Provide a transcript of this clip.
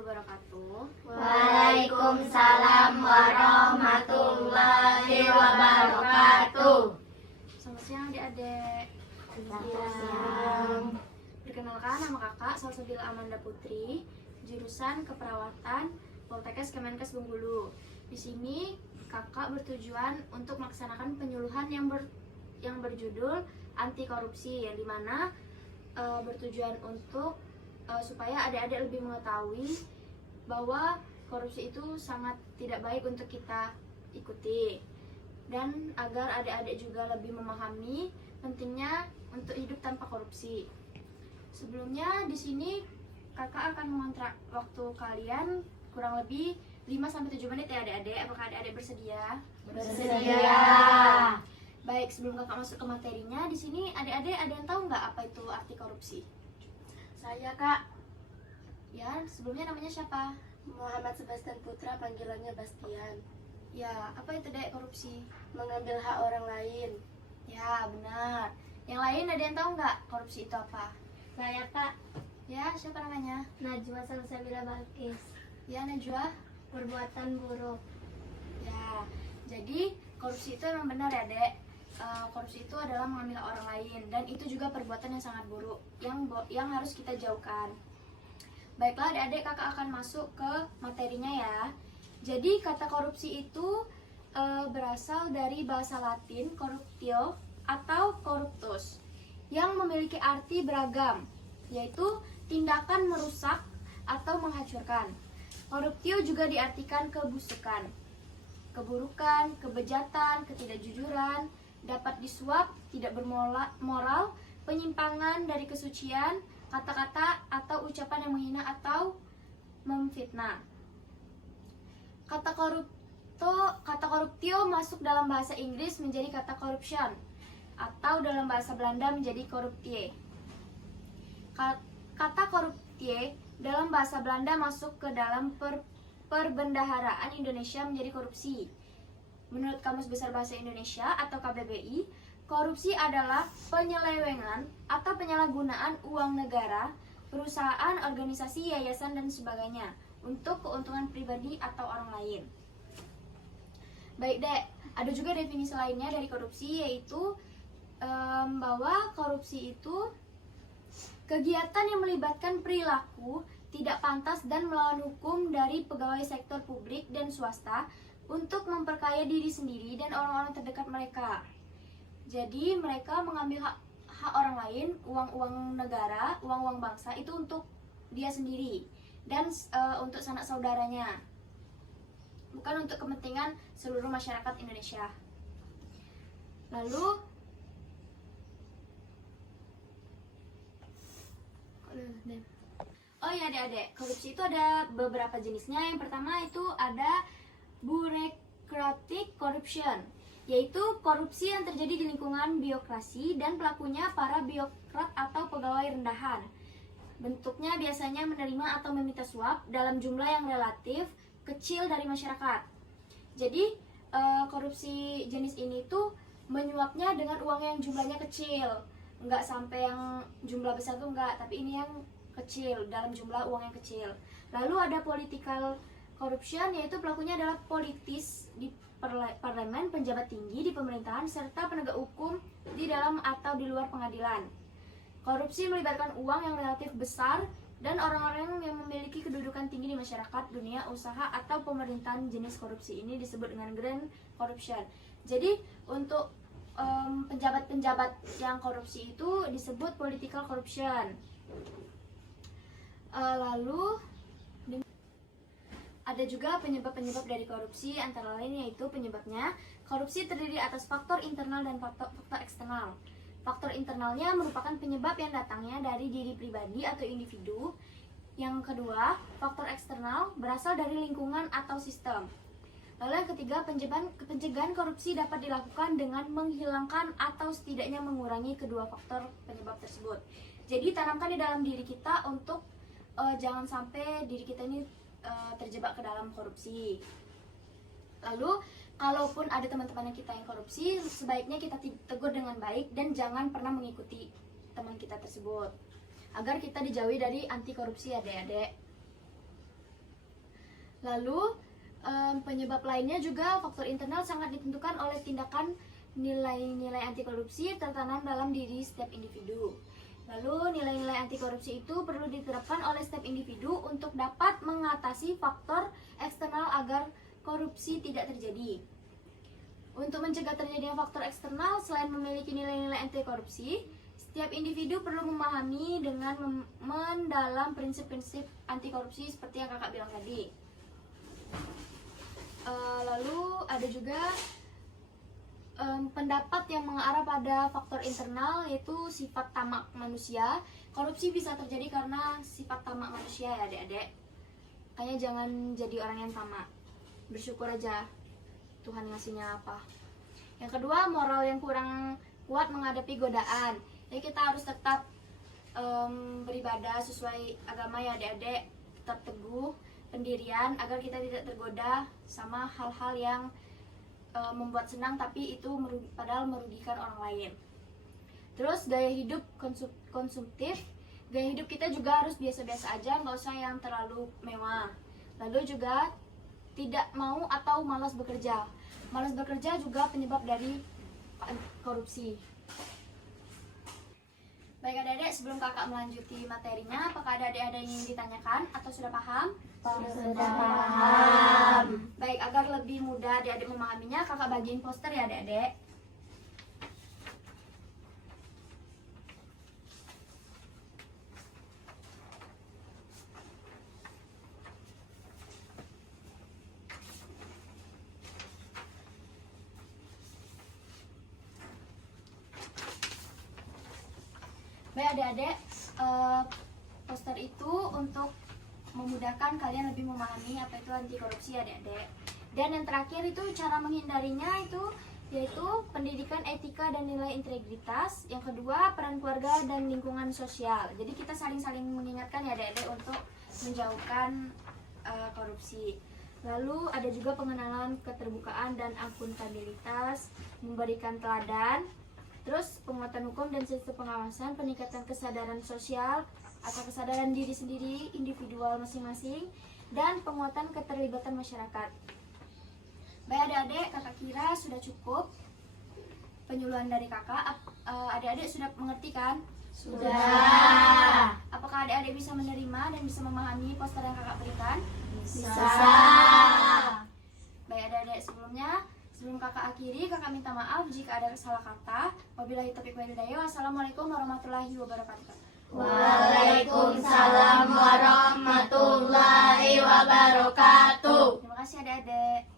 wabarakatuh. Waalaikumsalam warahmatullahi wabarakatuh. Selamat siang adik-adik. Selamat siang. Perkenalkan, nama kakak Salsabila Amanda Putri, jurusan Keperawatan Poltekkes Kemenkes Bengkulu. Di sini kakak bertujuan untuk melaksanakan penyuluhan yang berjudul anti korupsi, yang dimana bertujuan untuk supaya adik-adik lebih mengetahui bahwa korupsi itu sangat tidak baik untuk kita ikuti, dan agar adik-adik juga lebih memahami pentingnya untuk hidup tanpa korupsi. Sebelumnya di sini kakak akan mengontrak waktu kalian kurang lebih 5-7 menit ya adik-adik. Apakah adik-adik bersedia? Bersedia. Baik, sebelum kakak masuk ke materinya, di sini adik-adik ada yang tahu nggak apa itu arti korupsi? Saya Kak Ya, sebelumnya namanya siapa? Muhammad Sebastian Putra, panggilannya Bastian. Ya, apa itu dek korupsi? Mengambil hak orang lain. Ya, benar. Yang lain ada yang tahu nggak korupsi itu apa? Saya Kak Ya, siapa namanya? Najwa Salsabila Balkis. Ya, Najwa. Perbuatan buruk. Ya, jadi korupsi itu memang benar ya dek. Korupsi itu adalah mengambil hak orang lain, dan itu juga perbuatan yang sangat buruk yang harus kita jauhkan. Baiklah adik-adik, kakak akan masuk ke materinya ya. Jadi kata korupsi itu berasal dari bahasa Latin corruptio atau corruptus, yang memiliki arti beragam, yaitu tindakan merusak atau menghancurkan. Corruptio juga diartikan kebusukan, keburukan, kebejatan, ketidakjujuran, dapat disuap, tidak bermoral, penyimpangan dari kesucian, kata-kata atau ucapan yang menghina atau memfitnah. Kata corruptio masuk dalam bahasa Inggris menjadi kata corruption, atau dalam bahasa Belanda menjadi corruptie. Kata corruptie dalam bahasa Belanda masuk ke dalam perbendaharaan Indonesia menjadi korupsi. Menurut Kamus Besar Bahasa Indonesia atau KBBI, korupsi adalah penyelewengan atau penyalahgunaan uang negara, perusahaan, organisasi, yayasan, dan sebagainya untuk keuntungan pribadi atau orang lain. Baik dek, ada juga definisi lainnya dari korupsi, yaitu bahwa korupsi itu kegiatan yang melibatkan perilaku tidak pantas dan melawan hukum dari pegawai sektor publik dan swasta untuk memperkaya diri sendiri dan orang-orang terdekat mereka. Jadi mereka mengambil hak orang lain, uang-uang negara, uang-uang bangsa itu untuk dia sendiri dan untuk sanak saudaranya, bukan untuk kepentingan seluruh masyarakat Indonesia. Lalu oh ya adik-adik, korupsi itu ada beberapa jenisnya. Yang pertama itu ada bureaucratic corruption, yaitu korupsi yang terjadi di lingkungan birokrasi dan pelakunya para birokrat atau pegawai rendahan. Bentuknya biasanya menerima atau meminta suap dalam jumlah yang relatif kecil dari masyarakat. Jadi korupsi jenis ini tuh menyuapnya dengan uang yang jumlahnya kecil, nggak sampai yang jumlah besar tuh nggak, tapi ini yang kecil dalam jumlah uang yang kecil. Lalu ada political corruption, yaitu pelakunya adalah politis di parlemen, penjabat tinggi di pemerintahan, serta penegak hukum di dalam atau di luar pengadilan. Korupsi melibatkan uang yang relatif besar dan orang-orang yang memiliki kedudukan tinggi di masyarakat, dunia usaha, atau pemerintahan. Jenis korupsi ini disebut dengan grand corruption. Jadi untuk penjabat-penjabat yang korupsi itu disebut political corruption. Lalu ada juga penyebab-penyebab dari korupsi, antara lain yaitu penyebabnya korupsi terdiri atas faktor internal dan faktor eksternal. Faktor internalnya merupakan penyebab yang datangnya dari diri pribadi atau individu. Yang kedua, faktor eksternal berasal dari lingkungan atau sistem. Lalu yang ketiga, pencegahan korupsi dapat dilakukan dengan menghilangkan atau setidaknya mengurangi kedua faktor penyebab tersebut. Jadi tanamkan di dalam diri kita untuk jangan sampai diri kita ini terjebak ke dalam korupsi. Lalu kalaupun ada teman-teman kita yang korupsi, sebaiknya kita tegur dengan baik dan jangan pernah mengikuti teman kita tersebut, agar kita dijauhi dari anti korupsi adik-adik. Lalu penyebab lainnya juga faktor internal sangat ditentukan oleh tindakan nilai-nilai anti korupsi tertanam dalam diri setiap individu. Lalu nilai-nilai anti korupsi itu perlu diterapkan oleh setiap individu untuk dapat mengatasi faktor eksternal agar korupsi tidak terjadi. Untuk mencegah terjadinya faktor eksternal, selain memiliki nilai-nilai anti korupsi, setiap individu perlu memahami dengan mendalam prinsip-prinsip anti korupsi seperti yang kakak bilang tadi. Lalu ada juga pendapat yang mengarah pada faktor internal, yaitu sifat tamak manusia. Korupsi bisa terjadi karena sifat tamak manusia ya adik-adik. Makanya jangan jadi orang yang tamak. Bersyukur aja Tuhan ngasihnya apa. Yang kedua, moral yang kurang kuat menghadapi godaan. Jadi kita harus tetap beribadah sesuai agama ya adik-adik. Tetap teguh pendirian agar kita tidak tergoda sama hal-hal yang membuat senang tapi itu padahal merugikan orang lain. Terus gaya hidup konsumtif. Gaya hidup kita juga harus biasa-biasa aja, nggak usah yang terlalu mewah. Lalu juga tidak mau atau malas bekerja. Malas bekerja juga penyebab dari korupsi. Baik adik-adik, sebelum kakak melanjuti materinya, apakah ada adik-adik yang ingin ditanyakan atau sudah paham? Sudah paham. Baik, agar lebih mudah adik-adik memahaminya, kakak bagiin poster ya adik-adik. Baik adik-adik, poster itu untuk memudahkan kalian lebih memahami apa itu anti korupsi adik-adik. Dan yang terakhir itu cara menghindarinya itu yaitu pendidikan etika dan nilai integritas. Yang kedua, peran keluarga dan lingkungan sosial. Jadi kita saling-saling mengingatkan ya adik-adik untuk menjauhkan korupsi. Lalu ada juga pengenalan keterbukaan dan akuntabilitas, memberikan teladan. Terus penguatan hukum dan sistem pengawasan, peningkatan kesadaran sosial atau kesadaran diri sendiri individual masing-masing, dan penguatan keterlibatan masyarakat. Baik adik-adik, kakak kira sudah cukup penyuluhan dari kakak. Adik-adik sudah mengerti kan? Sudah. Apakah adik-adik bisa menerima dan bisa memahami poster yang kakak berikan? Bisa. Baik adik-adik, sebelum kakak akhiri, kakak minta maaf jika ada salah kata. Wabillahi taufiq wal hidayah. Wassalamualaikum warahmatullahi wabarakatuh. Waalaikumsalam warahmatullahi wabarakatuh. Terima kasih adik-adik.